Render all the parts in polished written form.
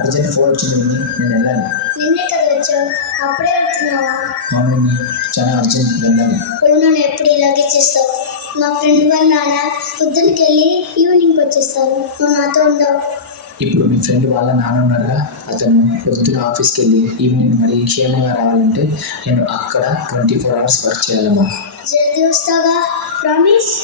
Urgent phone వచ్చింది విని, నేను వెళ్ళాలి. నిన్నే కదా వచ్చావు, అప్పుడే వెళ్తున్నావా? అవును విని, చాలా అర్జెంట్, వెళ్ళాలి. ఇప్పుడు నువ్వు ఎప్పుడు ఇలాగే చేస్తావు. మా ఫ్రెండ్ వాళ్ళ నాన్న పొద్దున్నకి వెళ్ళి ఈవినింగ్ వచ్చేస్తారు, నువ్వు నాతో ఉండవు. ఇప్పుడు మీ ఫ్రెండ్ వాళ్ళ నాన్న ఉన్నారుగా, అతను పొద్దున ఆఫీస్కి వెళ్ళి ఈవినింగ్ మరి క్షేమంగా రావాలంటే నేను అక్కడ 24 hours వర్క్ చేయాలమ్మా. జల్దీ వస్తావా? ప్రామిస్?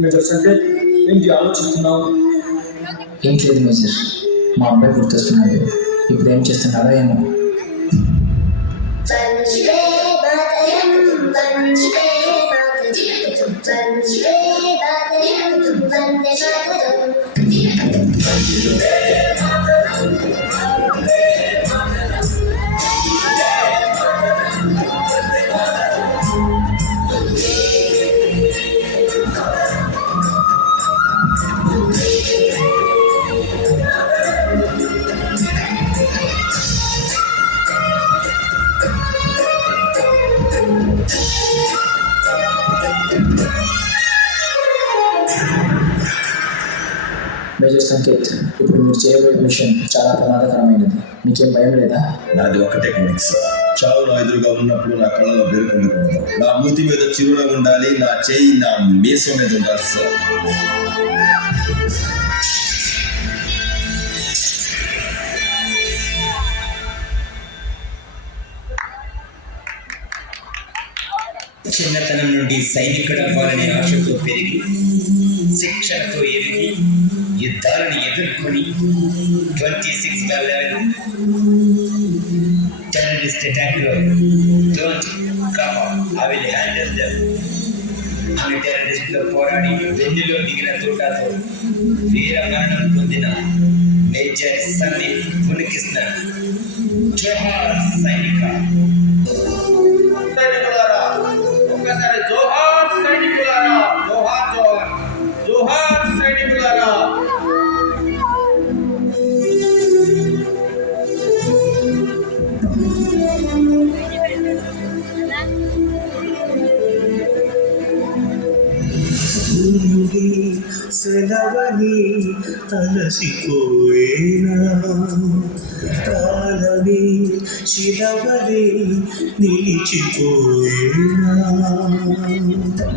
మేజర్ సంకేత్, ఏంటి ఆలోచిస్తున్నావు? ఏం లేదు మేజర్, మా అబ్బాయి గుర్తొస్తున్నాడు. ఇప్పుడు ఏం చేస్తున్నాడో ఏమో. మేజర్ సంకేత్, ఇప్పుడు మీరు చేయబోయే మిషన్ చాలా ప్రమాదకరమైనది. మీకేం భయం లేదా? నాది ఒక టెక్నిక్స్. చావు నా ఎదురుగా ఉన్నప్పుడు నా కళ్ళలో పేరుకొండకూడదు, నా మూతి మీద చిరునవ్వు ఉండాలి, నా చేయి నా మీసం మీద ఉండాలి సార్. చిన్నతనం నుండి సైనికుడు అవ్వాలనే ఆశతో పెరిగి, శిక్షణతో ఎదిగి, యుద్ధాలను ఎదుర్కొని 26/11 టెర్రరిస్ట్ అటాక్లో don't come I will handle them అని టెర్రరిస్టుతో పోరాడి వెన్నులో దిగిన తోటతో వీర మరణం పొందిన మేజర్ సన్నీ మునికృష్ణ. జోహార్ సైనిక. ఒక్కసారి జోహార్ సైనికులారా, జోహార్ జోహార్ జోహార్ సైనికులారా. సెలవని అలసిపోయేనా కాలమే శిలవలే నిలిచిపోయేనా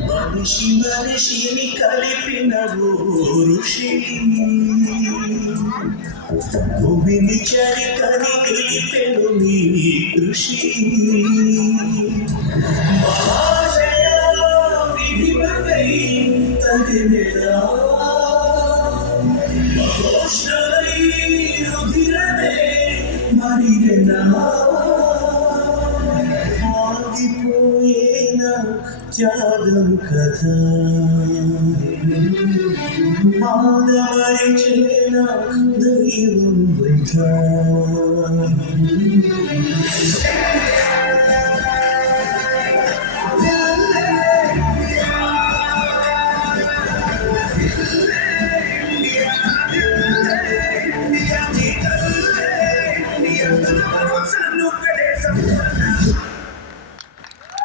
మనిషి మనిషిని కలిపిన ఓ ఋషి భూమిని చరితని గెలిపెను నీ కృషి మహాశయ విధిపై తగినెరా మహోష్ణై రుధిరమే మరిగెనా ఆగిపోయేనా త్యాగం కథ ఆదరించేనా దైవం వృధా